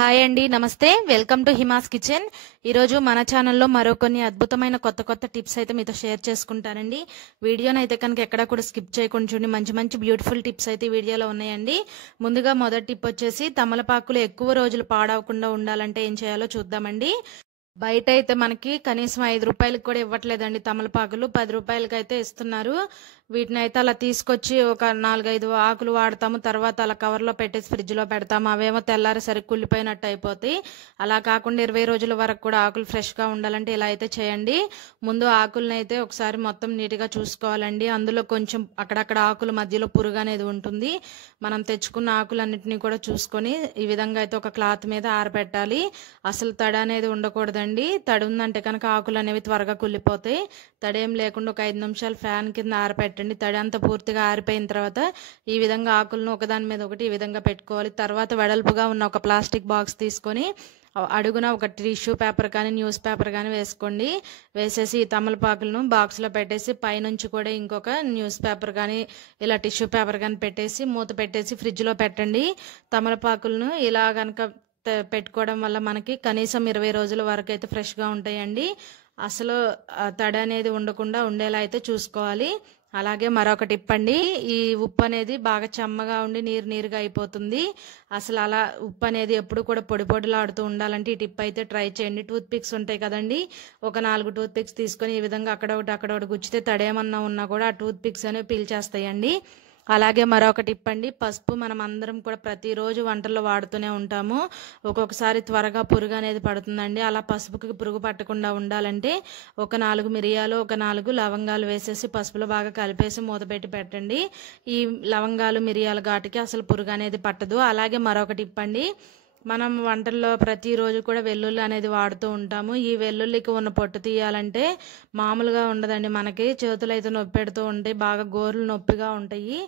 Hi అండి, నమస్తే. Welcome to Hima's kitchen. ఈరోజు మన ఛానల్లో మరో కొన్ని అద్భుతమైన కొత్త టిప్స్ అయితే మీతో షేర్ చేసుకుంటానండి. వీడియోని అయితే కనుక ఎక్కడా కూడా స్కిప్ చేయకుండా చూడండి. మంచి మంచి బ్యూటిఫుల్ టిప్స్ అయితే ఈ వీడియోలో ఉన్నాయండి. ముందుగా మొదటి టిప్ వచ్చేసి తమలపాకులు ఎక్కువ రోజులు పాడవకుండా ఉండాలంటే ఏం చేయాలో చూద్దామండి. బయట అయితే మనకి కనీసం 5 రూపాయలకు కూడా ఇవ్వట్లేదండి తమలపాకులు, 10 రూపాయలకి అయితే ఇస్తున్నారు. వీటిని అయితే అలా తీసుకొచ్చి ఒక 4-5 ఆకులు వాడతాము, తర్వాత అలా కవర్లో పెట్టేసి ఫ్రిడ్జ్ లో పెడతాము. అవేమో తెల్లారేసరికి కుళ్ళిపోయినట్టు అయిపోతాయి. అలా కాకుండా 20 రోజుల వరకు కూడా ఆకులు ఫ్రెష్ గా ఉండాలంటే ఇలా అయితే చేయండి. ముందు ఆకులను అయితే ఒకసారి మొత్తం నీట్ గా చూసుకోవాలండి. అందులో కొంచెం అక్కడక్కడ ఆకుల మధ్యలో పురుగు అనేది ఉంటుంది. మనం తెచ్చుకున్న ఆకులన్నిటినీ కూడా చూసుకొని ఈ విధంగా అయితే ఒక క్లాత్ మీద ఆరబెట్టాలి. అసలు తడి అనేది ఉండకూడదండి. తడి ఉందంటే కనుక ఆకులు అనేవి త్వరగా కుళ్ళిపోతాయి. తడేం లేకుండా ఒక 5 నిమిషాలు ఫ్యాన్ కింద ఆరబెట్టండి. తడి అంతా పూర్తిగా ఆరిపోయిన తర్వాత ఈ విధంగా ఆకులను ఒకదాని మీద ఒకటి ఈ విధంగా పెట్టుకోవాలి. తర్వాత వెడల్పుగా ఉన్న ఒక ప్లాస్టిక్ బాక్స్ తీసుకొని అడుగున ఒక టిష్యూ పేపర్ కానీ న్యూస్ పేపర్ కానీ వేసుకోండి. వేసేసి ఈ తమలపాకులను బాక్స్ లో పెట్టేసి పైనుంచి కూడా ఇంకొక న్యూస్ పేపర్ కానీ ఇలా టిష్యూ పేపర్ కానీ పెట్టేసి మూత పెట్టేసి ఫ్రిడ్జ్ లో పెట్టండి. తమలపాకులను ఇలా కనుక పెట్టుకోవడం వల్ల మనకి కనీసం 20 రోజుల వరకు అయితే ఫ్రెష్ గా ఉంటాయండి. అసలు తడి అనేది ఉండకుండా ఉండేలా అయితే చూసుకోవాలి. అలాగే మరొక టిప్ అండి, ఈ ఉప్పు అనేది బాగా చెమ్మగా ఉండి నీరుగా అయిపోతుంది. అసలు అలా ఉప్పు అనేది ఎప్పుడు కూడా పొడిలాడుతూ ఉండాలంటే ఈ టిప్ అయితే ట్రై చేయండి. టూత్ పిక్స్ ఉంటాయి కదండి, ఒక 4 టూత్ పిక్స్ తీసుకొని ఈ విధంగా అక్కడొకటి గుచ్చితే తడేమన్నా ఉన్నా కూడా ఆ టూత్ పిక్స్ అనేవి పీల్చేస్తాయండి. అలాగే మరొక టిప్ అండి, పసుపు మనం అందరం కూడా ప్రతిరోజు వంటల్లో వాడుతూనే ఉంటాము. ఒక్కొక్కసారి త్వరగా పురుగు అనేది పడుతుందండి. అలా పసుపుకి పురుగు పట్టకుండా ఉండాలంటే ఒక 4 మిరియాలు, ఒక 4 లవంగాలు వేసేసి పసుపులో బాగా కలిపేసి మూత పెట్టి పెట్టండి. ఈ లవంగాలు మిరియాల ఘాటుకి అసలు పురుగు అనేది పట్టదు. అలాగే మరొక టిప్ అండి, మనం వంటల్లో ప్రతిరోజు కూడా వెల్లుల్లి అనేది వాడుతూ ఉంటాము. ఈ వెల్లుల్లికి ఉన్న పొట్టు తీయాలంటే మామూలుగా ఉండదండి. మనకి చేతులు అయితే నొప్పి పెడుతూ ఉంటాయి, బాగా గోర్లు నొప్పిగా ఉంటాయి.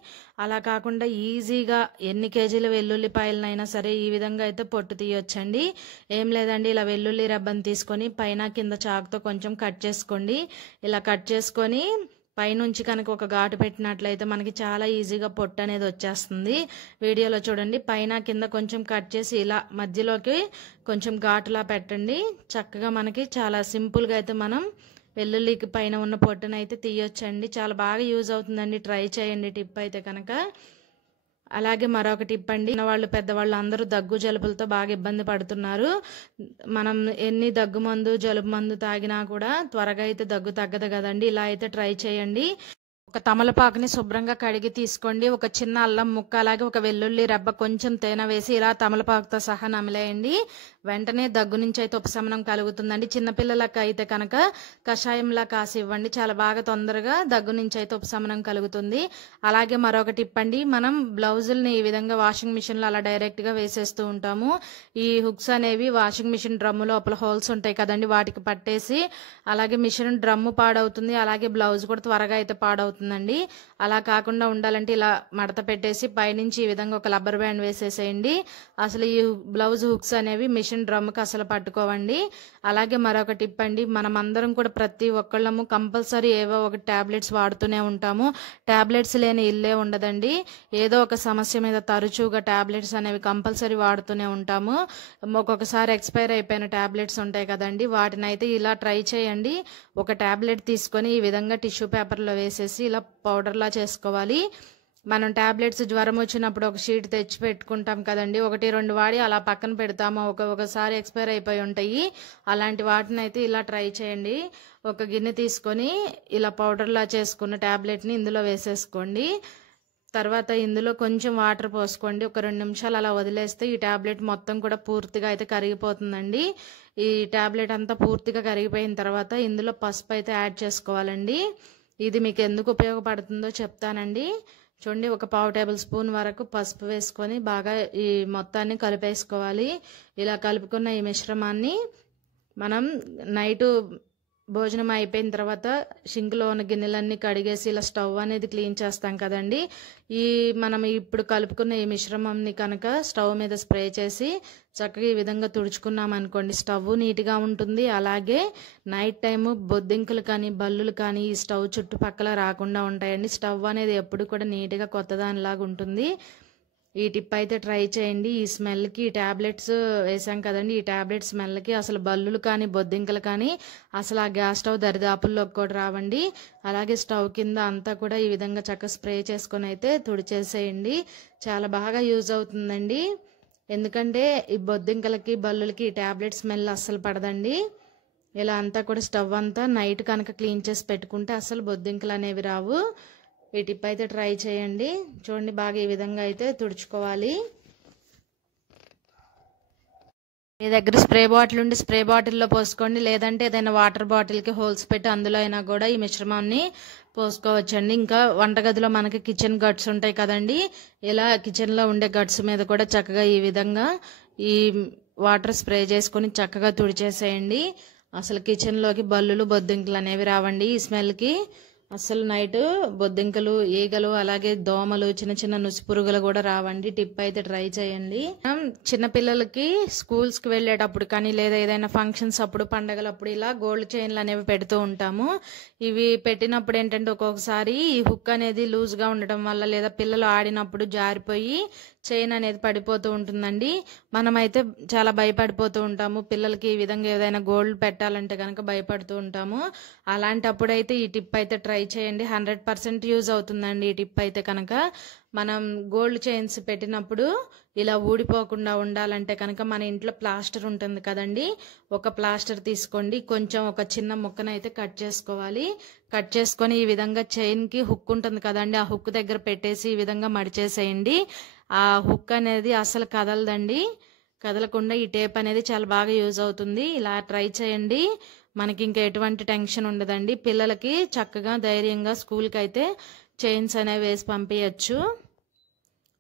అలా కాకుండా ఈజీగా ఎన్ని కేజీల వెల్లుల్లిపాయలనైనా సరే ఈ విధంగా అయితే పొట్టు తీయొచ్చండి. ఏం లేదండి, ఇలా వెల్లుల్లి రెబ్బను తీసుకొని పైన కింద చాకుతో కొంచెం కట్ చేసుకోండి. ఇలా కట్ చేసుకొని పైనుంచి కనుక ఒక ఘాటు పెట్టినట్లయితే మనకి చాలా ఈజీగా పొట్టు అనేది వచ్చేస్తుంది. వీడియోలో చూడండి, పైన కింద కొంచెం కట్ చేసి ఇలా మధ్యలోకి కొంచెం ఘాటులా పెట్టండి. చక్కగా మనకి చాలా సింపుల్గా అయితే మనం వెల్లుల్లికి పైన ఉన్న పొట్టును అయితే తీయొచ్చండి. చాలా బాగా యూజ్ అవుతుందండి. ట్రై చేయండి టిప్ అయితే కనుక. అలాగే మరొక టిప్ అండి, వాళ్ళు పెద్దవాళ్ళు అందరూ దగ్గు జలుబులతో బాగా ఇబ్బంది పడుతున్నారు. మనం ఎన్ని దగ్గు మందు జలుబు మందు తాగినా కూడా త్వరగా అయితే దగ్గు తగ్గదు కదండి. ఇలా అయితే ట్రై చేయండి. ఒక తమలపాకుని శుభ్రంగా కడిగి తీసుకోండి. ఒక చిన్న అల్లం ముక్క, అలాగే ఒక వెల్లుల్లి రెబ్బ, కొంచెం తేనె వేసి ఇలా తమలపాకుతో సహా నమిలేయండి. వెంటనే దగ్గు నుంచి అయితే ఉపశమనం కలుగుతుందండి. చిన్నపిల్లలకు అయితే కనుక కషాయంలా కాసి ఇవ్వండి. చాలా బాగా తొందరగా దగ్గు నుంచి అయితే ఉపశమనం కలుగుతుంది. అలాగే మరొక టిప్ అండి, మనం బ్లౌజుల్ని ఈ విధంగా వాషింగ్ మిషన్ లో అలా డైరెక్ట్ గా వేసేస్తూ ఉంటాము. ఈ హుక్స్ అనేవి వాషింగ్ మిషన్ డ్రమ్ము లోపల హోల్స్ ఉంటాయి కదండి, వాటికి పట్టేసి అలాగే మిషన్ డ్రమ్ము పాడవుతుంది, అలాగే బ్లౌజ్ కూడా త్వరగా అయితే పాడవుతుందండి. అలా కాకుండా ఉండాలంటే ఇలా మడత పెట్టేసి పైనుంచి ఈ విధంగా ఒక రబ్బర్ బ్యాండ్ వేసేసేయండి. అసలు ఈ బ్లౌజ్ హుక్స్ అనేవి మిషన్ డ్రమ్కి అసలు పట్టుకోవండి. అలాగే మరొక టిప్ అండి, మనం అందరం కూడా ప్రతి ఒక్కళ్ళము కంపల్సరీ ఏవో ఒక టాబ్లెట్స్ వాడుతూనే ఉంటాము. టాబ్లెట్స్ లేని ఇల్లే ఉండదండి. ఏదో ఒక సమస్య మీద తరచుగా టాబ్లెట్స్ అనేవి కంపల్సరీ వాడుతూనే ఉంటాము. ఒక్కొక్కసారి ఎక్స్పైర్ అయిపోయిన టాబ్లెట్స్ ఉంటాయి కదండి, వాటిని అయితే ఇలా ట్రై చేయండి. ఒక టాబ్లెట్ తీసుకొని ఈ విధంగా టిష్యూ పేపర్లో వేసేసి ఇలా పౌడర్లా చేసుకోవాలి. మనం టాబ్లెట్స్ జ్వరం వచ్చినప్పుడు ఒక షీట్ తెచ్చి పెట్టుకుంటాం కదండి, 1-2 వాడి అలా పక్కన పెడతాము. ఒకసారి ఎక్స్పైర్ అయిపోయి ఉంటాయి. అలాంటి వాటిని అయితే ఇలా ట్రై చేయండి. ఒక గిన్నె తీసుకొని ఇలా పౌడర్లా చేసుకున్న టాబ్లెట్ని ఇందులో వేసేసుకోండి. తర్వాత ఇందులో కొంచెం వాటర్ పోసుకోండి. ఒక 2 నిమిషాలు అలా వదిలేస్తే ఈ టాబ్లెట్ మొత్తం కూడా పూర్తిగా అయితే కరిగిపోతుందండి. ఈ టాబ్లెట్ అంతా పూర్తిగా కరిగిపోయిన తర్వాత ఇందులో పసుపు అయితే యాడ్ చేసుకోవాలండి. ఇది మీకు ఎందుకు ఉపయోగపడుతుందో చెప్తానండి. చూడండి, ఒక 1/2 టేబుల్ స్పూన్ వరకు పసుపు వేసుకొని బాగా ఈ మొత్తాన్ని కలిపేసుకోవాలి. ఇలా కలుపుకున్న ఈ మిశ్రమాన్ని మనం నైటు భోజనం అయిపోయిన తర్వాత షింక్లో ఉన్న గిన్నెలన్నీ కడిగేసి ఇలా స్టవ్ అనేది క్లీన్ చేస్తాం కదండి, మనం ఇప్పుడు కలుపుకున్న ఈ మిశ్రమంని కనుక స్టవ్ మీద స్ప్రే చేసి చక్కగా ఈ విధంగా తుడుచుకున్నాం అనుకోండి, స్టవ్ నీట్గా ఉంటుంది. అలాగే నైట్ టైము బొద్దింకలు కానీ బల్లులు కానీ ఈ స్టవ్ చుట్టుపక్కల రాకుండా ఉంటాయండి. స్టవ్ అనేది ఎప్పుడు కూడా నీట్గా కొత్తదానిలాగా ఉంటుంది. ఈ టిప్ అయితే ట్రై చేయండి. ఈ స్మెల్కి, ఈ ట్యాబ్లెట్స్ వేసాం కదండి, ఈ ట్యాబ్లెట్ స్మెల్కి అసలు బల్లులు కానీ బొద్దింకలు కానీ అసలు ఆ గ్యాస్ స్టవ్ దరిదాపుల్లోకి కూడా రావండి. అలాగే స్టవ్ కింద అంతా కూడా ఈ విధంగా చక్కగా స్ప్రే చేసుకొని అయితే తుడిచేసేయండి. చాలా బాగా యూజ్ అవుతుందండి. ఎందుకంటే ఈ బొద్దింకలకి బల్లులకి ఈ ట్యాబ్లెట్ స్మెల్ అస్సలు పడదండి. ఇలా అంతా కూడా స్టవ్ అంతా నైట్ కనుక క్లీన్ చేసి పెట్టుకుంటే అసలు బొద్దింకలు అనేవి రావు. ఈ టిప్ అయితే ట్రై చేయండి. చూడండి, బాగా ఈ విధంగా అయితే తుడుచుకోవాలి. మీ దగ్గర స్ప్రే బాటిల్ ఉండి స్ప్రే బాటిల్లో పోసుకోండి, లేదంటే ఏదైనా వాటర్ బాటిల్కి హోల్స్ పెట్టి అందులో అయినా కూడా ఈ మిశ్రమాన్ని పోసుకోవచ్చండి. ఇంకా వంటగదిలో మనకి కిచెన్ గట్స్ ఉంటాయి కదండి, ఇలా కిచెన్లో ఉండే గట్స్ మీద కూడా చక్కగా ఈ విధంగా ఈ వాటర్ స్ప్రే చేసుకొని చక్కగా తుడిచేసేయండి. అసలు కిచెన్లోకి బల్లులు బొద్దింకలు అనేవి రావండి ఈ స్మెల్కి. అసలు నైట్ బొద్దింకలు, ఈగలు, అలాగే దోమలు, చిన్న చిన్న నుసి పురుగులు కూడా రావండి. టిప్ అయితే ట్రై చేయండి. చిన్నపిల్లలకి స్కూల్స్కి వెళ్ళేటప్పుడు కానీ లేదా ఏదైనా ఫంక్షన్స్ అప్పుడు, పండగలప్పుడు ఇలా గోల్డ్ చైన్లు అనేవి పెడుతూ ఉంటాము. ఇవి పెట్టినప్పుడు ఏంటంటే ఒక్కొక్కసారి ఈ హుక్ అనేది లూజ్గా ఉండటం వల్ల లేదా పిల్లలు ఆడినప్పుడు జారిపోయి చైన్ అనేది పడిపోతూ ఉంటుందండి. మనమైతే చాలా భయపడిపోతూ ఉంటాము. పిల్లలకి ఈ విధంగా ఏదైనా గోల్డ్ పెట్టాలంటే కనుక భయపడుతూ ఉంటాము. అలాంటప్పుడైతే ఈ టిప్ అయితే ట్రై చేయండి. 100% యూజ్ అవుతుందండి ఈ టిప్ అయితే కనుక. మనం గోల్డ్ చైన్స్ పెట్టినప్పుడు ఇలా ఊడిపోకుండా ఉండాలంటే కనుక మన ఇంట్లో ప్లాస్టర్ ఉంటుంది కదండి, ఒక ప్లాస్టర్ తీసుకోండి. కొంచెం ఒక చిన్న ముక్కనైతే కట్ చేసుకోవాలి. కట్ చేసుకొని ఈ విధంగా చైన్కి హుక్ ఉంటుంది కదండి, ఆ హుక్ దగ్గర పెట్టేసి ఈ విధంగా మడిచేసేయండి. ఆ హుక్ అనేది అసలు కదలదండి. కదలకుండా ఈ టేప్ అనేది చాలా బాగా యూజ్ అవుతుంది. ఇలా ట్రై చేయండి. మనకి ఇంకా ఎటువంటి టెన్షన్ ఉండదండి. పిల్లలకి చక్కగా ధైర్యంగా స్కూల్కి అయితే చైన్స్ అనేవి వేసి పంపించచ్చు.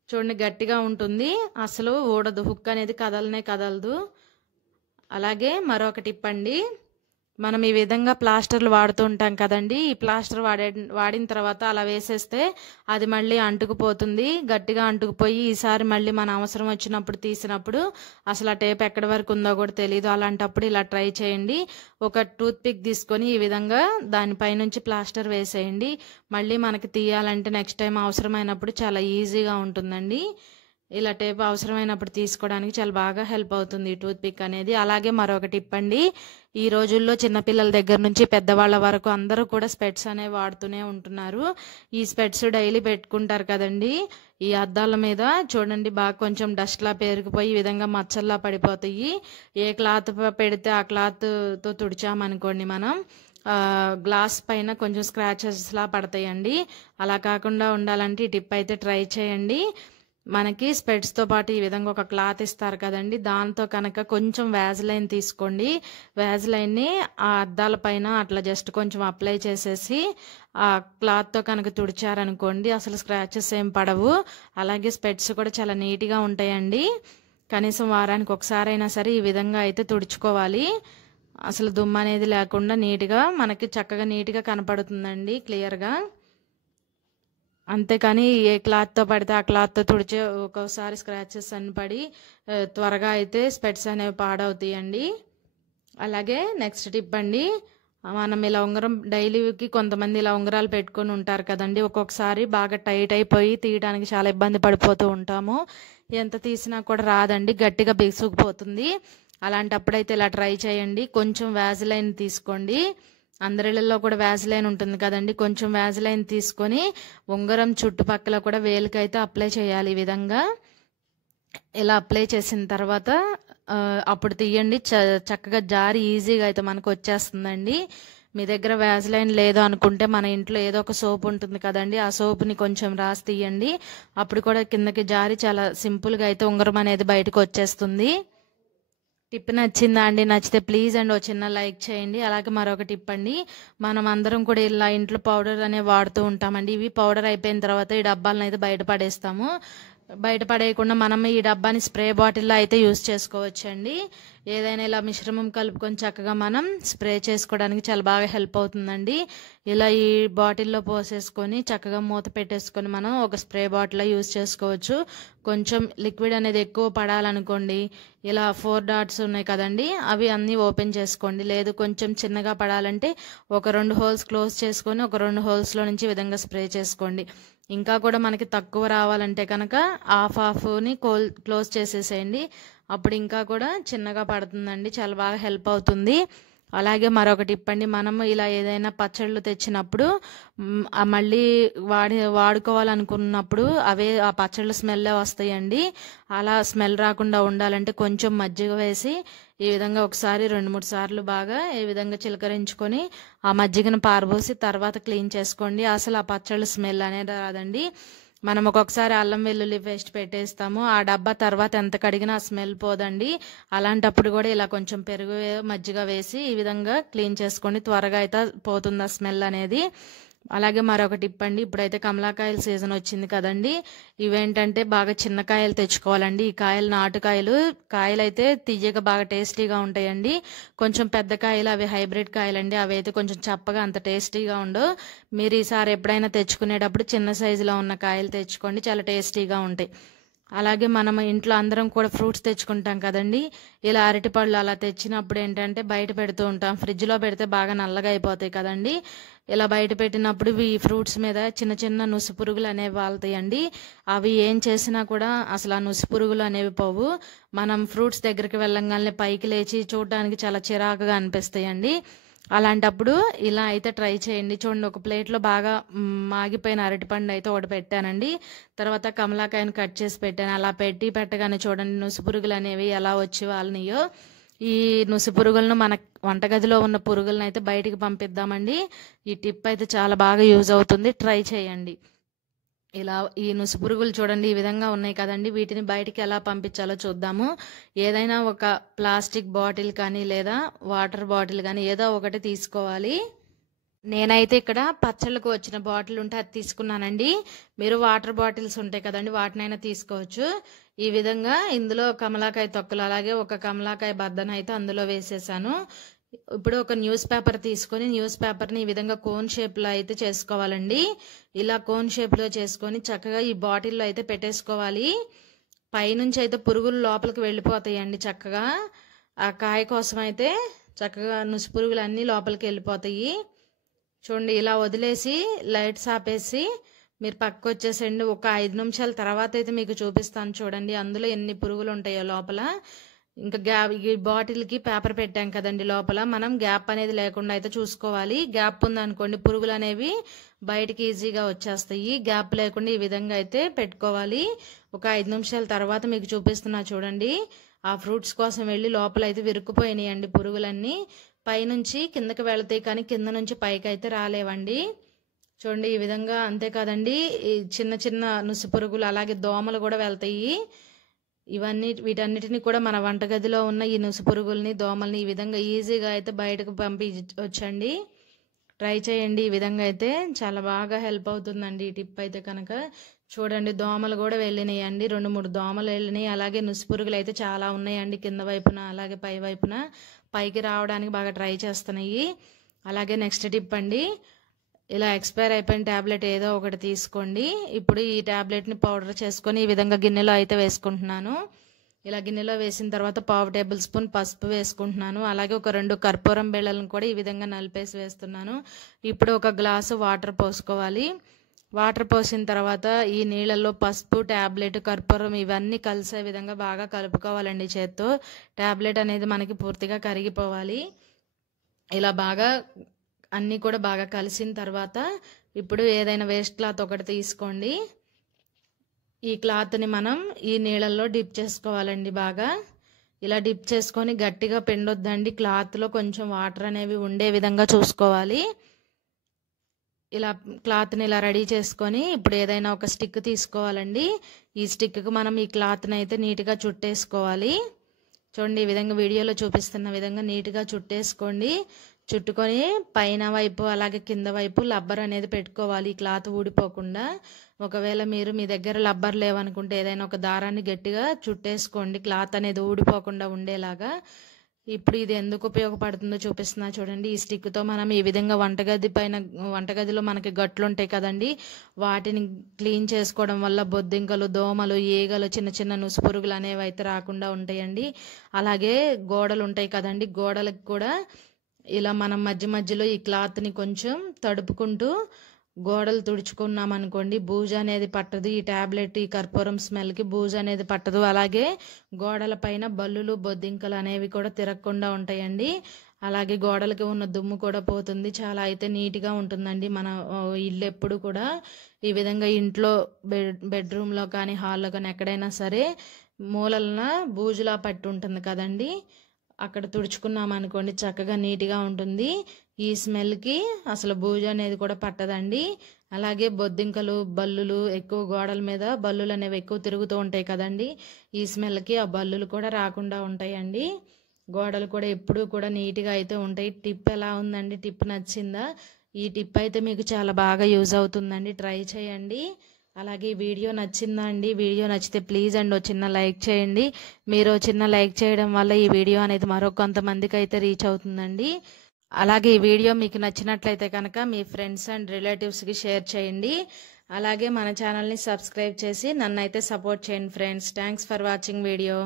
చూడండి, గట్టిగా ఉంటుంది, అసలు ఊడదు, హుక్ అనేది కదలనే కదలదు. అలాగే మరొక టిప్ అండి, మనం ఈ విధంగా ప్లాస్టర్లు వాడుతూ ఉంటాం కదండి, ఈ ప్లాస్టర్ వాడిన తర్వాత అలా వేసేస్తే అది మళ్ళీ అంటుకుపోతుంది, గట్టిగా అంటుకుపోయి ఈసారి మళ్ళీ మన అవసరం వచ్చినప్పుడు తీసినప్పుడు అసలు ఆ టేప్ ఎక్కడి వరకు ఉందో కూడా తెలియదు. అలాంటప్పుడు ఇలా ట్రై చేయండి. ఒక టూత్ పిక్ తీసుకొని ఈ విధంగా దానిపైనుంచి ప్లాస్టర్ వేసేయండి. మళ్ళీ మనకి తీయాలంటే నెక్స్ట్ టైం అవసరమైనప్పుడు చాలా ఈజీగా ఉంటుందండి. ఇలా టేప్ అవసరమైనప్పుడు తీసుకోవడానికి చాలా బాగా హెల్ప్ అవుతుంది ఈ టూత్ పిక్ అనేది. అలాగే మరొక టిప్ అండి, ఈ రోజుల్లో చిన్నపిల్లల దగ్గర నుంచి పెద్దవాళ్ళ వరకు అందరూ కూడా స్పెట్స్ అనేవి వాడుతూనే ఉంటున్నారు. ఈ స్పెట్స్ డైలీ పెట్టుకుంటారు కదండి, ఈ అద్దాల మీద చూడండి బాగా కొంచెం డస్ట్లా పేరుకుపోయి ఈ విధంగా మచ్చల్లా పడిపోతాయి. ఏ క్లాత్ పెడితే ఆ క్లాత్తో తుడిచామనుకోండి మనం, గ్లాస్ పైన కొంచెం స్క్రాచెస్ లా పడతాయండి. అలా కాకుండా ఉండాలంటే ఈ టిప్ అయితే ట్రై చేయండి. మనకి స్పెట్స్తో పాటు ఈ విధంగా ఒక క్లాత్ ఇస్తారు కదండి, దాంతో కనుక కొంచెం వ్యాజ్లైన్ తీసుకోండి. వ్యాజ్లైన్ని ఆ అద్దాల పైన అట్లా జస్ట్ కొంచెం అప్లై చేసేసి ఆ క్లాత్తో కనుక తుడిచారనుకోండి అసలు స్క్రాచెస్ ఏం పడవు. అలాగే స్పెట్స్ కూడా చాలా నీట్గా ఉంటాయండి. కనీసం వారానికి ఒకసారైనా సరే ఈ విధంగా అయితే తుడుచుకోవాలి. అసలు దుమ్ము అనేది లేకుండా నీట్గా మనకి చక్కగా నీట్గా కనపడుతుందండి, క్లియర్గా. అంతేకాని ఏ క్లాత్తో పడితే ఆ క్లాత్తో తుడిచే ఒక్కోసారి స్క్రాచెస్ అని పడి త్వరగా అయితే స్పెట్స్ అనేవి పాడవుతాయండి. అలాగే నెక్స్ట్ టిప్ అండి, మనం ఇలా ఉంగరం డైలీకి కొంతమంది ఇలా ఉంగరాలు పెట్టుకొని ఉంటారు కదండి, ఒక్కొక్కసారి బాగా టైట్ అయిపోయి తీయడానికి చాలా ఇబ్బంది పడిపోతూ ఉంటాము. ఎంత తీసినా కూడా రాదండి, గట్టిగా బిగుసుకుపోతుంది. అలాంటప్పుడైతే ఇలా ట్రై చేయండి. కొంచెం వ్యాజ్లైన్ తీసుకోండి. అందరిళ్ళల్లో కూడా వ్యాజ్లైన్ ఉంటుంది కదండి, కొంచెం వ్యాజ్లైన్ తీసుకొని ఉంగరం చుట్టుపక్కల కూడా వేలికైతే అప్లై చేయాలి. ఈ విధంగా ఇలా అప్లై చేసిన తర్వాత అప్పుడు తీయండి. చక్కగా జారి ఈజీగా అయితే మనకు వచ్చేస్తుందండి. మీ దగ్గర వ్యాజ్లైన్ లేదు అనుకుంటే మన ఇంట్లో ఏదో ఒక సోప్ ఉంటుంది కదండి, ఆ సోప్ని కొంచెం రాసి తీయండి. అప్పుడు కూడా కిందకి జారి చాలా సింపుల్గా అయితే ఉంగరం అనేది బయటకు వచ్చేస్తుంది. టిప్ నచ్చిందా అండి? నచ్చితే ప్లీజ్ అండి ఓ చిన్న లైక్ చేయండి. అలాగే మరొక టిప్ అండి, మనం అందరం కూడా ఇలా ఇంట్లో పౌడర్ అనేవి వాడుతూ ఉంటామండి. ఇవి పౌడర్ అయిపోయిన తర్వాత ఈ డబ్బాలను అయితే బయటపడేస్తాము. బయటపడేయకుండా మనం ఈ డబ్బాని స్ప్రే బాటిల్లో అయితే యూజ్ చేసుకోవచ్చండి. ఏదైనా ఇలా మిశ్రమం కలుపుకొని చక్కగా మనం స్ప్రే చేసుకోవడానికి చాలా బాగా హెల్ప్ అవుతుందండి. ఇలా ఈ బాటిల్లో పోసేసుకొని చక్కగా మూత పెట్టేసుకొని మనం ఒక స్ప్రే బాటిల్లో యూజ్ చేసుకోవచ్చు. కొంచెం లిక్విడ్ అనేది ఎక్కువ పడాలనుకోండి, ఇలా 4 డాట్స్ ఉన్నాయి కదండి, అవి అన్నీ ఓపెన్ చేసుకోండి. లేదు కొంచెం చిన్నగా పడాలంటే ఒక 2 హోల్స్ క్లోజ్ చేసుకొని ఒక 2 హోల్స్లో నుంచి ఈ విధంగా స్ప్రే చేసుకోండి. ఇంకా కూడా మనకి తక్కువ రావాలంటే కనుక హాఫ్ని క్లోజ్ చేసేసేయండి. అప్పుడు ఇంకా కూడా చిన్నగా పడుతుందండి, చాలా బాగా హెల్ప్ అవుతుంది. అలాగే మరొక టిప్ అండి, మనము ఇలా ఏదైనా పచ్చళ్ళు తెచ్చినప్పుడు మళ్ళీ వాడుకోవాలనుకున్నప్పుడు ఆ పచ్చళ్ళు స్మెల్లే వస్తాయండి. అలా స్మెల్ రాకుండా ఉండాలంటే కొంచెం మజ్జిగ వేసి ఈ విధంగా ఒకసారి 2-3 సార్లు బాగా ఈ విధంగా చిలకరించుకొని ఆ మజ్జిగను పారబోసి తర్వాత క్లీన్ చేసుకోండి. అసలు ఆ పచ్చళ్ళు స్మెల్ అనేది రాదండి. మనం ఒక్కొక్కసారి అల్లం వెల్లుల్లి పేస్ట్ పెట్టేస్తాము, ఆ డబ్బా తర్వాత ఎంత కడిగినా ఆ స్మెల్ పోదండి. అలాంటప్పుడు కూడా ఇలా కొంచెం పెరుగు మజ్జిగ వేసి ఈ విధంగా క్లీన్ చేసుకోండి, త్వరగా అయితే పోతుంది ఆ స్మెల్ అనేది. అలాగే మరొక టిప్ అండి, ఇప్పుడైతే కమలాకాయల సీజన్ వచ్చింది కదండి. ఇవేంటంటే బాగా చిన్న కాయలు తెచ్చుకోవాలండి. ఈ కాయలు నాటుకాయలు, కాయలు అయితే తీయగా బాగా టేస్టీగా ఉంటాయండి. కొంచెం పెద్ద కాయలు అవి హైబ్రిడ్ కాయలండి, అవి అయితే కొంచెం చప్పగా అంత టేస్టీగా ఉండవు. మీరు ఈసారి ఎప్పుడైనా తెచ్చుకునేటప్పుడు చిన్న సైజులో ఉన్న కాయలు తెచ్చుకోండి, చాలా టేస్టీగా ఉంటాయి. అలాగే మనం ఇంట్లో అందరం కూడా ఫ్రూట్స్ తెచ్చుకుంటాం కదండి. ఇలా అరటిపళ్ళు అలా తెచ్చినప్పుడు ఏంటంటే బయట పెడుతూ ఉంటాం, ఫ్రిడ్జ్లో పెడితే బాగా నల్లగా అయిపోతాయి కదండి. ఇలా బయట పెట్టినప్పుడు ఈ ఫ్రూట్స్ మీద చిన్న చిన్న నుసి పురుగులు అనేవి వాళ్తాయండి. అవి ఏం చేసినా కూడా అసలు ఆ నుసి పురుగులు అనేవి పోవు. మనం ఫ్రూట్స్ దగ్గరికి వెళ్ళంగానే పైకి లేచి చూడడానికి చాలా చిరాకుగా అనిపిస్తాయండి. అలాంటప్పుడు ఇలా అయితే ట్రై చేయండి. చూడండి, ఒక ప్లేట్లో బాగా మాగిపోయిన అరటిపండు అయితే ఒకటి పెట్టానండి. తర్వాత కమలాకాయను కట్ చేసి పెట్టాను. అలా పెట్టగానే చూడండి నుసి పురుగులు అనేవి ఎలా వచ్చి వాళ్ళనియో. ఈ నుసి పురుగులను మన వంటగదిలో ఉన్న పురుగులను అయితే బయటికి పంపిద్దామండి. ఈ టిప్ అయితే చాలా బాగా యూజ్ అవుతుంది, ట్రై చేయండి. ఇలా ఈ నుసి పురుగులు చూడండి ఈ విధంగా ఉన్నాయి కదండి, వీటిని బయటికి ఎలా పంపించాలో చూద్దాము. ఏదైనా ఒక ప్లాస్టిక్ బాటిల్ కానీ లేదా వాటర్ బాటిల్ కానీ ఏదో ఒకటి తీసుకోవాలి. నేనైతే ఇక్కడ పచ్చళ్ళకు వచ్చిన బాటిల్ ఉంటే అది తీసుకున్నానండి. మీరు వాటర్ బాటిల్స్ ఉంటాయి కదండి, వాటినైనా తీసుకోవచ్చు. ఈ విధంగా ఇందులో కమలాకాయ తొక్కలు అలాగే ఒక కమలాకాయ బద్దను అయితే అందులో వేసేసాను. ఇప్పుడు ఒక న్యూస్ పేపర్ తీసుకొని న్యూస్ పేపర్ని ఈ విధంగా కోన్ షేప్లో అయితే చేసుకోవాలండి. ఇలా కోన్ షేప్లో చేసుకొని చక్కగా ఈ బాటిల్లో అయితే పెట్టేసుకోవాలి. పైనుంచి అయితే పురుగులు లోపలికి వెళ్ళిపోతాయండి చక్కగా. ఆ కాయ కోసం అయితే చక్కగా నుసి పురుగులు అన్నీ లోపలికి వెళ్ళిపోతాయి. చూడండి, ఇలా వదిలేసి లైట్స్ ఆపేసి మీరు పక్కకు వచ్చేసండి. ఒక 5 నిమిషాల తర్వాత అయితే మీకు చూపిస్తాను చూడండి అందులో ఎన్ని పురుగులు ఉంటాయో లోపల. ఇంకా ఈ బాటిల్కి పేపర్ పెట్టాం కదండి, లోపల మనం గ్యాప్ అనేది లేకుండా అయితే చూసుకోవాలి. గ్యాప్ ఉందనుకోండి పురుగులు అనేవి బయటికి ఈజీగా వచ్చేస్తాయి. గ్యాప్ లేకుండా ఈ విధంగా అయితే పెట్టుకోవాలి. ఒక 5 నిమిషాల తర్వాత మీకు చూపిస్తున్నా చూడండి. ఆ ఫ్రూట్స్ కోసం వెళ్ళి లోపల అయితే విరుక్కుపోయినాయండి పురుగులన్నీ. పైనుంచి కిందకి వెళతాయి కానీ కింద నుంచి పైకి అయితే రాలేవండి. చూడండి ఈ విధంగా. అంతేకాదండి, ఈ చిన్న చిన్న నుసి పురుగులు అలాగే దోమలు కూడా వెళ్తాయి. వీటన్నిటిని కూడా మన వంటగదిలో ఉన్న ఈ నుసి పురుగుల్ని దోమల్ని ఈ విధంగా ఈజీగా అయితే బయటకు పంపించండి. ట్రై చేయండి. ఈ విధంగా అయితే చాలా బాగా హెల్ప్ అవుతుందండి ఈ టిప్ అయితే కనుక. చూడండి, దోమలు కూడా వెళ్ళినాయండి, 2-3 దోమలు వెళ్ళినాయి. అలాగే నుసి పురుగులు అయితే చాలా ఉన్నాయండి కింద వైపున అలాగే పై వైపున. పైకి రావడానికి బాగా ట్రై చేస్తున్నాయి. అలాగే నెక్స్ట్ టిప్ అండి, ఇలా ఎక్స్పైర్ అయిపోయిన ట్యాబ్లెట్ ఏదో ఒకటి తీసుకోండి. ఇప్పుడు ఈ ట్యాబ్లెట్ని పౌడర్ చేసుకొని ఈ విధంగా గిన్నెలో అయితే వేసుకుంటున్నాను. ఇలా గిన్నెలో వేసిన తర్వాత 1/2 టేబుల్ స్పూన్ పసుపు వేసుకుంటున్నాను. అలాగే ఒక 2 కర్పూరం బిళ్ళలను కూడా ఈ విధంగా నలిపేసి వేస్తున్నాను. ఇప్పుడు ఒక గ్లాసు వాటర్ పోసుకోవాలి. వాటర్ పోసిన తర్వాత ఈ నీళ్ళల్లో పసుపు, ట్యాబ్లెట్, కర్పూరం ఇవన్నీ కలిసే విధంగా బాగా కలుపుకోవాలండి చేత్తో. ట్యాబ్లెట్ అనేది మనకి పూర్తిగా కరిగిపోవాలి. ఇలా బాగా అన్నీ కూడా బాగా కలిసిన తర్వాత ఇప్పుడు ఏదైనా వేస్ట్ క్లాత్ ఒకటి తీసుకోండి. ఈ క్లాత్ని మనం ఈ నీళ్ళల్లో డిప్ చేసుకోవాలండి. బాగా ఇలా డిప్ చేసుకొని గట్టిగా పిండొద్దండి, క్లాత్లో కొంచెం వాటర్ అనేవి ఉండే విధంగా చూసుకోవాలి. ఇలా క్లాత్ని ఇలా రెడీ చేసుకొని ఇప్పుడు ఏదైనా ఒక స్టిక్ తీసుకోవాలండి. ఈ స్టిక్కి మనం ఈ క్లాత్ని అయితే నీట్గా చుట్టేసుకోవాలి. చూడండి, ఈ విధంగా వీడియోలో చూపిస్తున్న విధంగా నీట్గా చుట్టేసుకోండి. చుట్టుకొని పైన వైపు అలాగే కింద వైపు లబ్బర్ అనేది పెట్టుకోవాలి, క్లాత్ ఊడిపోకుండా. ఒకవేళ మీ దగ్గర లబ్బర్ లేవనుకుంటే ఏదైనా ఒక దారాన్ని గట్టిగా చుట్టేసుకోండి, క్లాత్ అనేది ఊడిపోకుండా ఉండేలాగా. ఇప్పుడు ఇది ఎందుకు ఉపయోగపడుతుందో చూపిస్తున్నా చూడండి. ఈ స్టిక్తో మనం ఈ విధంగా వంటగదిలో మనకి గట్లు ఉంటాయి కదండి, వాటిని క్లీన్ చేసుకోవడం వల్ల బొద్దింకలు, దోమలు, ఈగలు, చిన్న చిన్న నుసి పురుగులు అనేవి అయితే రాకుండా ఉంటాయండి. అలాగే గోడలు ఉంటాయి కదండి, గోడలకు కూడా ఇలా మనం మధ్య మధ్యలో ఈ క్లాత్ని కొంచెం తడుపుకుంటూ గోడలు తుడుచుకున్నాం అనుకోండి బూజు అనేది పట్టదు. ఈ టాబ్లెట్ ఈ కర్పూరం స్మెల్కి బూజు అనేది పట్టదు. అలాగే గోడల పైన బల్లులు బొద్దింకలు అనేవి కూడా తిరగకుండా ఉంటాయండి. అలాగే గోడలకి ఉన్న దుమ్ము కూడా పోతుంది. చాలా అయితే నీట్గా ఉంటుందండి మన ఇల్లు ఎప్పుడు కూడా. ఈ విధంగా ఇంట్లో బెడ్రూమ్లో కానీ హాల్లో కానీ ఎక్కడైనా సరే మూలన బూజులా పట్టి ఉంటుంది కదండి, అక్కడ తుడుచుకున్నాం అనుకోండి చక్కగా నీట్గా ఉంటుంది. ఈ స్మెల్కి అసలు బూజు అనేది కూడా పట్టదండి. అలాగే బొద్దింకలు బల్లులు ఎక్కువ గోడల మీద బల్లులు అనేవి ఎక్కువ తిరుగుతూ ఉంటాయి కదండి, ఈ స్మెల్కి ఆ బల్లులు కూడా రాకుండా ఉంటాయండి. గోడలు కూడా ఎప్పుడూ కూడా నీట్గా అయితే ఉంటాయి. టిప్ ఎలా ఉందండి? టిప్ నచ్చిందా? ఈ టిప్ అయితే మీకు చాలా బాగా యూజ్ అవుతుందండి, ట్రై చేయండి. అలాగే ఈ వీడియో నచ్చిందా అండి? వీడియో నచ్చితే ప్లీజ్ అండి చిన్న లైక్ చేయండి. మీరు చిన్న లైక్ చేయడం వల్ల ఈ వీడియో అనేది మరో కొంతమందికి అయితే రీచ్ అవుతుందండి. అలాగే ఈ వీడియో మీకు నచ్చినట్లయితే కనుక మీ ఫ్రెండ్స్ అండ్ రిలేటివ్స్కి షేర్ చేయండి. అలాగే మన ఛానల్ని సబ్స్క్రైబ్ చేసి నన్ను అయితే సపోర్ట్ చేయండి friends. Thanks for watching video.